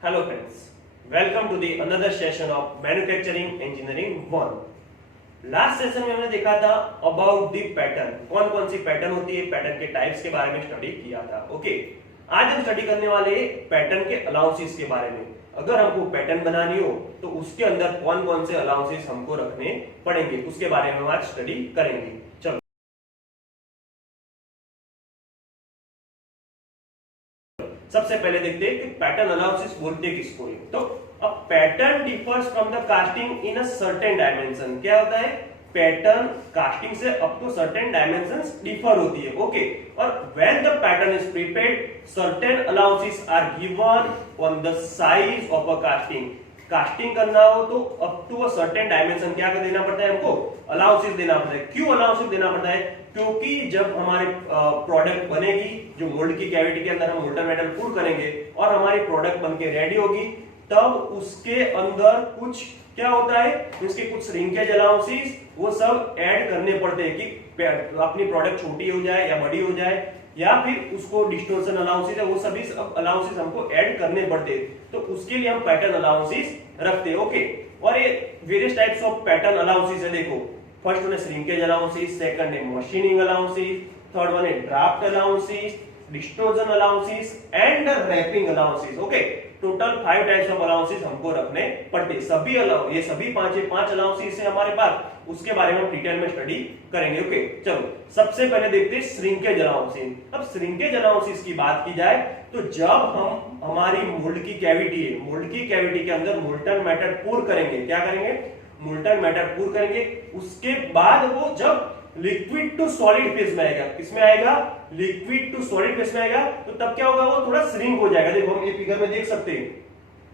Hello friends, welcome to the another session of Manufacturing Engineering 1. Last session में हमने देखा था अबाउट दी पैटर्न, कौन कौन सी पैटर्न होती है, पैटर्न के टाइप्स के बारे में स्टडी किया था. ओके, आज हम स्टडी करने वाले पैटर्न के अलाउंसेस के बारे में. अगर हमको पैटर्न बनानी हो तो उसके अंदर कौन कौन से अलाउंसेस हमको रखने पड़ेंगे उसके बारे में हम आज स्टडी करेंगे. चलो सबसे पहले देखते हैं कि पैटर्न अलाउंसेस बोलते किसको है. तो a pattern differs from the casting in a certain dimension. क्या होता है? पैटर्न कास्टिंग से up to certain dimensions differ होती है. ओके, और when the pattern is prepared certain allowances are given on the size of a casting. Casting करना हो तो up to a certain dimension क्या कर देना पड़ता है, हमको अलाउंसेस देना पड़ता है. क्यों अलाउंसेस देना पड़ता है? क्योंकि जब हमारे प्रोडक्ट बनेगी, जो मोल्ड की कैविटी के अंदर हम मोल्टन मेटल पुल करेंगे और हमारी प्रोडक्ट बनके रेडी होगी, तब उसके अंदर कुछ क्या होता है, उसके कुछ श्रिंकेज अलाउंसेस वो सब ऐड करने पड़ते हैं कि अपनी प्रोडक्ट छोटी हो जाए या बड़ी हो जाए, या फिर उसको डिस्टोर्शन अलाउंसेस है वो सभी अलाउंसेस हमको ऐड करने पड़ते हैं. तो उसके लिए हम पैटर्न अलाउंसेस रखते हैं. ओके, और ये various types of pattern allowances है. देखो, फर्स्ट वन है श्रिंकेज अलाउंसेस, सेकंड है मशीनिंग अलाउंसेस, थर्ड वन है draft allowances, distortion allowances and wrapping allowances. Okay, total 5 types of allowances हमको रखने पड़ते. सभी ये सभी पांच अलाउंसेस है हमारे पास, उसके बारे में हम डिटेल में स्टडी करेंगे. ओके, चलो सबसे पहले देखते हैं श्रिंकेज अलाउंसेस. अब श्रिंकेज अलाउंसेस की बात की जाए तो जब हम हमारी मोल्ड की कैविटी है, मोल्ड की कैविटी के अंदर मोल्टन मेटल पोर करेंगे, क्या करेंगे, मोल्टन मेटल पोर करेंगे, उसके बाद वो जब लिक्विड टू सॉलिड फेज में आएगा, किसमें आएगा, लिक्विड टू सॉलिड फेज में आएगा, तो तब क्या होगा, वो थोड़ा श्रिंक हो जाएगा. देखो हम ये फिगर में देख सकते हैं,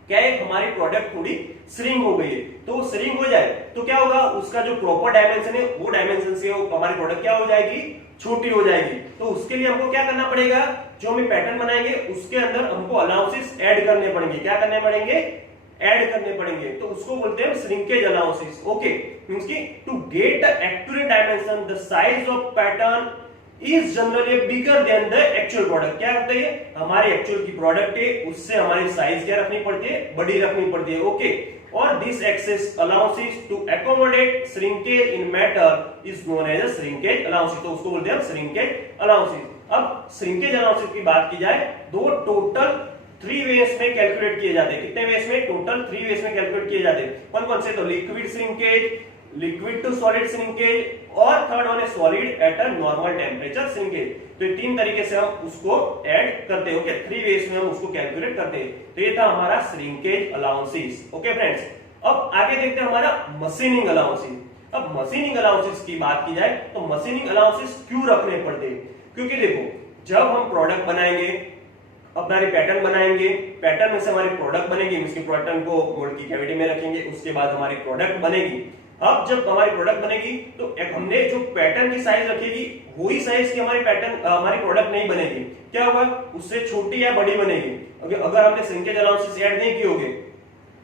क्या है, हमारी प्रोडक्ट थोड़ी श्रिंक हो गई है. तो श्रिंक हो जाए तो क्या होगा, उसका जो प्रॉपर डायमेंशन है वो डायमेंशन से हमारी प्रोडक्ट क्या हो जाएगी, छोटी हो जाएगी. तो उसके लिए हमको क्या करना पड़ेगा, जो हम पैटर्न बनाएंगे उसके अंदर हमको अलाउंसेस ऐड करने पड़ेंगे. क्या करने पड़ेंगे, ऐड करने पड़ेंगे. तो उसको बोलते हैं श्रिंकेज अलाउंसेस. ओके, मींस कि to get accurate dimension the size of pattern is generally bigger than the actual product. क्या होता है, हमारी एक्चुअल की प्रोडक्ट है उससे हमारी साइज क्या रखनी पड़ती है, बड़ी रखनी पड़ती है. ओके, और this excess allowances to accommodate shrinkage in matter is known as a shrinkage allowances. तो उसको बोलते हैं श्रिंकेज अलाउंसेस. अब श्रिंकेज अलाउंसेस की बात की जाए तो टोटल 3 वेज में कैलकुलेट किए जाते हैं. कितने वेज में, टोटल 3 वेज में कैलकुलेट किए जाते हैं. कौन कौन से, तो liquid shrinkage, liquid to solid shrinkage, और थर्ड वन है solid at a normal temperature shrinkage. तो ये 3 तरीके से हम उसको ऐड करते हैं. ओके, 3 वेज में हम उसको कैलकुलेट करते हैं. तो ये था हमारा श्रिंकेज अलाउंसेस. ओके फ्रेंड्स, अब आगे देखते हैं हमारा मशीनिंग अलाउंसेस. अब मशीनिंग अलाउंसेस की बात की जाए तो मशीनिंग अलाउंसेस क्यों रखने पड़ते हैं, क्योंकि देखो जब हम प्रोडक्ट बनाएंगे, हमारी पैटर्न बनाएंगे, पैटर्न में से हमारी प्रोडक्ट बनेगी, इसकी पैटर्न को मोल्ड की कैविटी में रखेंगे, उसके बाद हमारी प्रोडक्ट बनेगी. अब जब हमारी प्रोडक्ट बनेगी तो हमने जो पैटर्न की साइज रखेगी वही साइज की हमारी पैटर्न हमारी प्रोडक्ट नहीं बनेगी. क्या होगा, उससे छोटी या बड़ी बनेगी. अगर हमने श्रिंकेज अलाउंसेस ऐड नहीं किए होंगे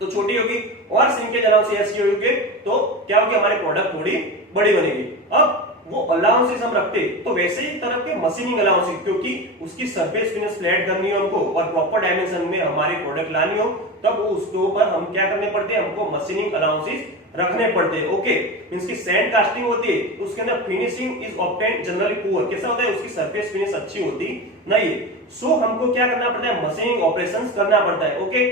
तो छोटी होगी, और श्रिंकेज अलाउंसेस ऐड किए होंगे तो क्या होगी, हमारी प्रोडक्ट थोड़ी बड़ी बनेगी. अब वो अलाउंसेस हम रखते तो वैसे ही तरह के मशीनिंग अलाउंसेस, क्योंकि उसकी सरफेस फिनिश फ्लैट करनी हो हमको और प्रॉपर डायमेंशन में हमारी प्रोडक्ट लानी हो, तब उसके ऊपर हम क्या करने पड़ते हैं, हमको मशीनिंग अलाउंसेस रखने पड़ते हैं. ओके, मींस की सैंड कास्टिंग होती है तो उसके अंदर finishing is obtained generally poor. कैसा होता है, उसकी सरफेस फिनिश अच्छी होती नहीं है. सो हमको क्या करना पड़ता है, मशीनिंग ऑपरेशंस करना पड़ता है. ओके,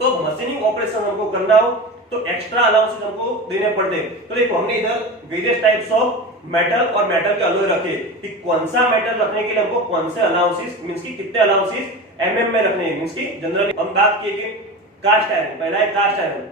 तो मशीनिंग ऑपरेशन हमको करना हो तो एक्स्ट्रा अलाउंसेस हमको देने पड़ते हैं. तो देखो हमने इधर वेरियस टाइप्स ऑफ मेटल और मेटल के अलॉय रखे कि कौन सा मेटल रखने के लिए हमको कौन से अलाउंसेस, मींस की कितने अलाउंसेस एमएम में रखने हैं. मींस की जनरली हम बात किए कि कास्ट आयरन, पहला है कास्ट आयरन.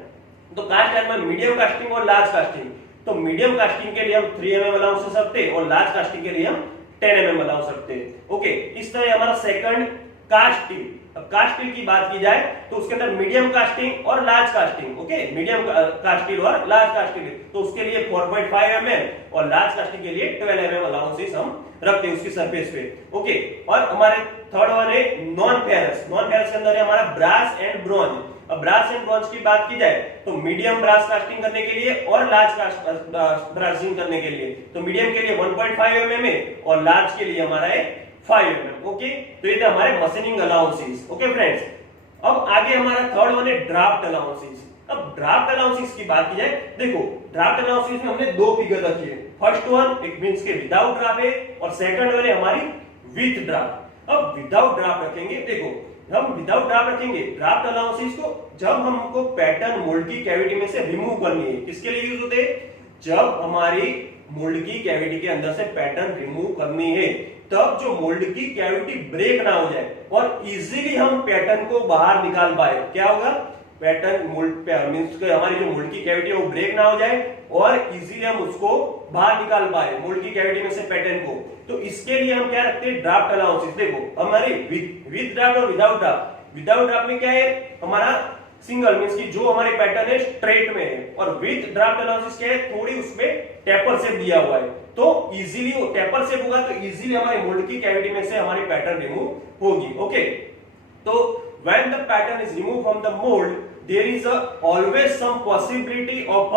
तो कास्ट आयरन में मीडियम कास्टिंग और लार्ज कास्टिंग. तो मीडियम कास्टिंग के लिए हम 3 mm अलाउंसेस रखते हैं और लार्ज कास्टिंग के लिए हम 10 mm अलाउंस रखते हैं. ओके, इस तरह हमारा सेकंड कास्ट स्टील. अब कास्ट स्टील की बात की जाए तो उसके अंदर मीडियम कास्टिंग और large casting. Okay, medium cast steel और लार्ज कास्ट स्टील, तो उसके लिए 4.5 mm और लार्ज कास्टिंग के लिए 12 mm अलाउंसेस हम रखते हैं उसकी सरफेस पे. ओके, और हमारे थर्ड वन है नॉन फेरस. नॉन फेरस के अंदर है हमारा ब्रास एंड ब्रॉन्ज. अब ब्रास एंड ब्रॉन्ज की बात की जाए तो मीडियम ब्रास कास्टिंग करने के लिए और लार्ज ब्रासिंग करने के लिए, तो मीडियम के लिए 1.5 mm है और लार्ज के लिए हमारा है 5 mm. ओके, तो ये थे हमारे मशीनिंग अलाउंसेस. ओके फ्रेंड्स, अब आगे हमारा थर्ड वन है ड्राफ्ट अलाउंसेस। अब ड्राफ्ट अलाउंसेस की बात की जाए, देखो ड्राफ्ट अलाउंसेस में हमने दो फिगर रखी है। फर्स्ट वन इट मींस के विदाउट ड्राफ्ट है, और सेकंड वन है हमारी विद ड्राफ्ट। अब विदाउट ड्राफ्ट रखेंगे, देखो हम विदाउट ड्राफ्ट रखेंगे ड्राफ्ट अलाउंसेस को जब हमको पैटर्न मोल्ड की कैविटी में से रिमूव करनी है। किसके लिए यूज होते हैं? जब हमारी मोल्ड की कैविटी के अंदर से पैटर्न रिमूव करनी है, तब जो मोल्ड की कैविटी ब्रेक ना हो जाए और इजीली हम पैटर्न को बाहर निकाल पाए। क्या होगा? पैटर्न मोल्ड मींस हमारी जो मोल्ड की कैविटी है वो ब्रेक ना हो जाए और इजीली हम उसको बाहर निकाल पाए मोल्ड की कैविटी में से पैटर्न को। तो इसके लिए हम क्या रखते हैं? Draft allowances. देखो हमारे विद ड्राफ्ट और विदाउट ड्राफ्ट। विदाउट ड्राफ्ट में क्या है? हमारा सिंगल मींस की जो हमारे पैटर्न है स्ट्रेट में है, और विद ड्राफ्ट अलाउंसेस क्या है? थोड़ी उसमें टेपर शेप दिया हुआ है, तो इजीली वो टेपर शेप होगा तो इजीली हमारी मोल्ड की कैविटी में से हमारी पैटर्न रिमूव होगी। ओके, तो when the pattern is removed from the mold, there is always some possibility of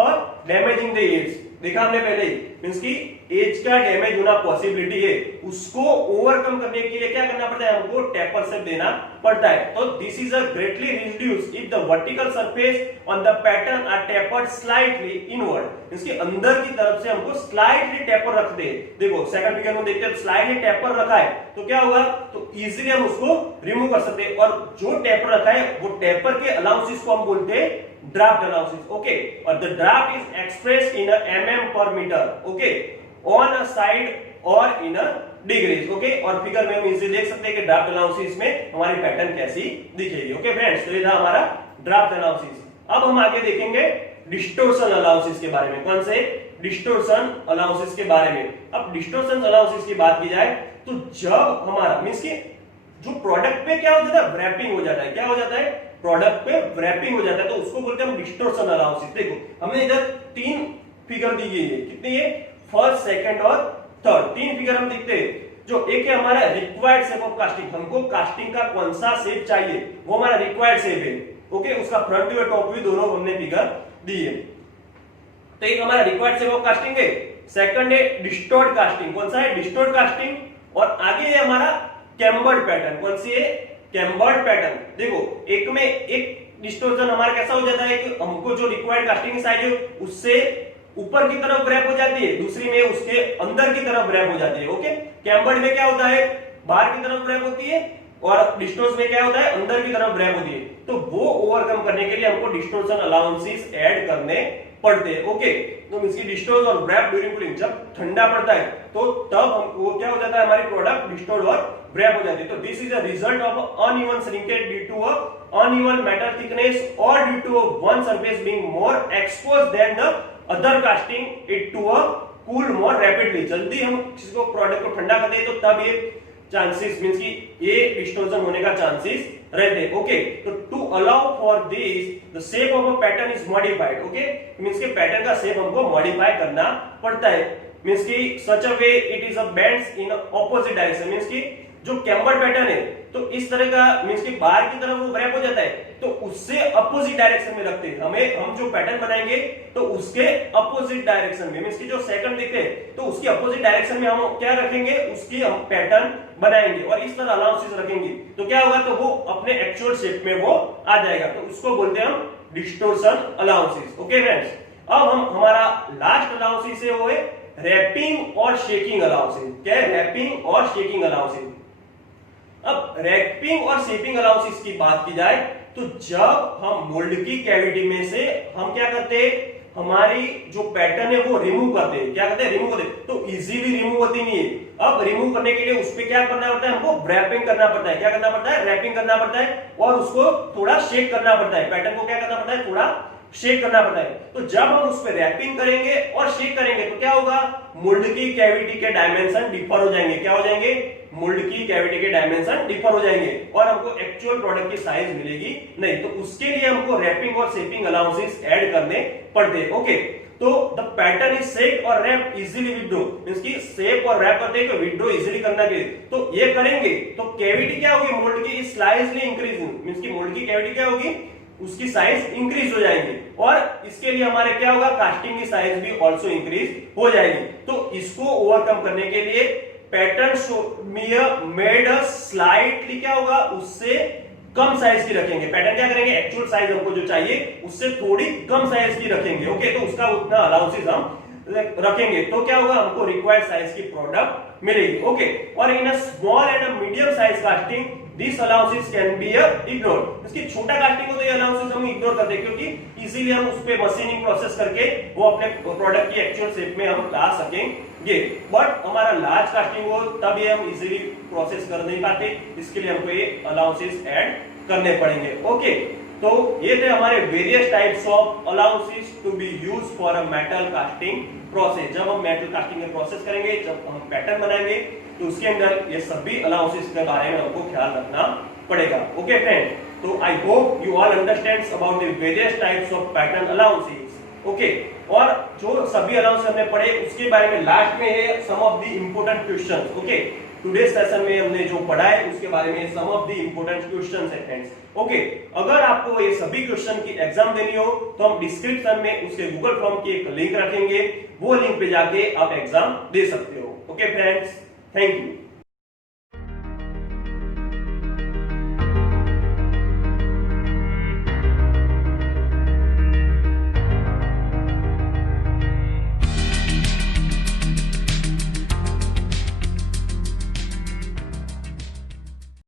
damaging the edge। देखा हमने पहले ही, मींस की एज का डैमेज होना पॉसिबिलिटी है, उसको ओवरकम करने के लिए क्या करना पड़ता है? हमको टेपर शेप देना पड़ता है। तो this is greatly reduce if the vertical surface on the pattern are tapered slightly inward. इसके अंदर की तरफ से हमको स्लाइटली टेपर रखते हैं। देखो सेकंड फिगर में देखते हैं स्लाइटली टेपर रखा है तो क्या होगा? तो इजीली हम उसको रिमूव कर सकते हैं, और जो टेपर रखा है वो टेपर के अलाउंसेस को हम बोलते हैं ड्राफ्ट अलाउंसेस। ओके, और the draft is expressed in mm per meter, okay, on a side और इन अ डिग्रीज। ओके, और फिगर में हम इजीली देख सकते हैं कि ड्राफ्ट अलाउंसेस में हमारी पैटर्न कैसी दिखेगी। ओके फ्रेंड्स, तो ये था हमारा ड्राफ्ट अलाउंसेस। अब हम आगे देखेंगे डिस्टोर्शन अलाउंसेस के बारे में। कौन से? डिस्टोर्शन अलाउंसेस के बारे में। अब डिस्टोर्शन अलाउंसेस की बात की जाए तो जब हमारा मींस की जो प्रोडक्ट पे क्या हो जाता है? रैपिंग हो जाता है। क्या हो जाता है? प्रोडक्ट पे रैपिंग हो जाता है, तो उसको बोलते हैं हम डिस्टोर्शन अलाउंसेस। देखो हमने इधर तीन फिगर दी गई है, कितनी है? फर्स्ट, सेकंड और थर्ड, तीन फिगर हम देखते हैं। जो एक है हमारा रिक्वायर्ड शेप ऑफ कास्टिंग, हमको कास्टिंग का कौन सा शेप चाहिए वो हमारा रिक्वायर्ड शेप है। ओके, उसका फ्रंट व्यू और टॉप व्यू दोनों हमने फिगर दी है। तो एक हमारा रिक्वायर्ड शेप ऑफ कास्टिंग है, सेकंड है डिस्टोर्ट कास्टिंग। कौन सा है? Distort casting. और आगे है हमारा कैम्बर्ड पैटर्न। कौन सी है? Cambered pattern. देखो एक में एक डिस्टोर्शन हमारा कैसा हो जाता है कि हमको जो रिक्वायर्ड कास्टिंग साइज है उससे ऊपर की तरफ रैप हो जाती है, दूसरी में उसके अंदर की तरफ रैप हो जाती है। ओके, कैम्बर्ड में क्या होता है? बाहर की तरफ रैप होती है, और डिस्टोर्स में क्या होता है? अंदर की तरफ रैप होती है। तो वो ओवरकम करने के लिए हमको डिस्टोर्शन अलाउंसेस ऐड करने पड़ते हैं। ओके, तो इसकी डिस्टोर्स और रैप ड्यूरिंग कूलिंग, जब ठंडा पड़ता है तो तब हमको क्या हो जाता है? हमारी प्रोडक्ट डिस्टोर्ड और रैप हो जाती है। तो this is a result of uneven shrinkage due to a uneven metal thickness और due to one surface being more exposed than the other casting it to a cool more rapidly. जल्दी हम किसी को product को ठंडा करते हैं तो तब ये चांसेस मींस की ये डिस्टोर्शन होने का चांसेस रहते हैं। ओके, तो to allow for this the shape of a pattern is modified. Okay, means के पैटर्न का शेप हमको मॉडिफाई करना पड़ता है, मींस की such a way it is a bends in opposite direction. Means की जो कैम्बर्ड पैटर्न है तो इस तरह का मींस की बाहर की तरफ वो रैप हो जाता है, तो उससे अपोजिट डायरेक्शन में रखते हैं। हम जो पैटर्न बनाएंगे तो उसके अपोजिट डायरेक्शन में, मींस की जो सेकंड देखते हैं तो उसकी अपोजिट डायरेक्शन में हम क्या रखेंगे? उसकी हम पैटर्न बनाएंगे और इस तरह अलाउंसेस रखेंगे, तो क्या होगा? तो वो अपने एक्चुअल शेप में वो आ जाएगा। तो उसको बोलते हैं हम डिस्टोर्शन अलाउंसेस। ओके फ्रेंड्स, अब हम हमारा लास्ट अलाउंसेस है वो है रैपिंग और शेकिंग अलाउंसेस। क्या है? रैपिंग और शेकिंग अलाउंसेस। अब रैपिंग और शेपिंग अलाउंसेस की बात की जाए तो जब हम मोल्ड की कैविटी में से हम क्या करते हैं? हमारी जो पैटर्न है वो रिमूव करते हैं। क्या करते हैं? रिमूव करते हैं। तो इजीली रिमूव होती नहीं है। अब रिमूव करने के लिए उस पे क्या करना पड़ता है? हमको रैपिंग करना पड़ता है। क्या करना पड़ता है? रैपिंग करना पड़ता है, और उसको थोड़ा शेक करना पड़ता है। पैटर्न को क्या करना पड़ता है? थोड़ा शेक करना पड़ता है। तो जब हम उस पर रैपिंग करेंगे और शेक करेंगे तो क्या होगा? मोल्ड की कैविटी के डायमेंशन डिफर हो जाएंगे। क्या हो जाएंगे? मोल्ड की कैविटी के डायमेंशन डिफर हो जाएंगे और हमको एक्चुअल प्रोडक्ट की साइज मिलेगी नहीं। तो उसके लिए हमको रैपिंग और शेपिंग अलाउंसेस ऐड करने पड़ते हैं। ओके, तो द पैटर्न इज शेप्ड और रैप्ड इजीली विथड्रॉ, मींस की शेप और रैप करते हैं तो विथड्रॉ इजीली करना चाहिए। तो ये करेंगे तो कैविटी क्या होगी? मोल्ड की स्लाइसली इंक्रीज, मींस की मोल्ड की कैविटी क्या होगी? उसकी साइज इंक्रीज हो जाएगी, और इसके लिए हमारे क्या होगा? कास्टिंग की साइज भी ऑल्सो इंक्रीज हो जाएगी। तो इसको ओवरकम करने के लिए पैटर्न मेड स्लाइटली क्या होगा? उससे कम साइज की रखेंगे। पैटर्न क्या करेंगे, एक्चुअल साइज हमको जो चाहिए उससे थोड़ी कम साइज की रखेंगे। ओके, तो उसका उतना अलाउंसेस हम रखेंगे तो क्या होगा, हमको रिक्वायर्ड साइज की प्रोडक्ट मिलेगी। ओके, और in a small and a medium size casting this allowances can be ignored. इसकी छोटा कास्टिंग हो तो ये अलाउंसेस हम इग्नोर करते हैं, क्योंकि इजीली हम उस पे मशीनिंग प्रोसेस करके वो अपने प्रोडक्ट की एक्चुअल शेप में हम ला सकेंगे। बट हमारा लार्ज कास्टिंग हो तब ये हम इजीली प्रोसेस कर नहीं पाते, इसके लिए हमको ये अलाउंसेस ऐड करने पड़ेंगे। ओके, तो ये थे हमारे various types of allowances to be use for a metal casting process. जब हम मेटल कास्टिंग में प्रोसेस करेंगे, जब हम पैटर्न बनाएंगे, तो उसके अंदर ये सभी अलाउंसेस के बारे में हमको ख्याल रखना पड़ेगा। ओके फ्रेंड, तो I hope you all understand about the various types of pattern allowances. Okay, और जो सभी अलाउंस हमने पढ़े उसके बारे में लास्ट में है some of the important questions. Okay, today session में हमने जो पढ़ा है उसके बारे में some of the important questions है फ्रेंड्स। ओके, अगर आपको ये सभी क्वेश्चन की एग्जाम देनी हो तो हम डिस्क्रिप्शन में उसके गूगल फॉर्म की एक लिंक रखेंगे, वो लिंक पे जाके आप एग्जाम दे सकते हो। Okay friends, thank you.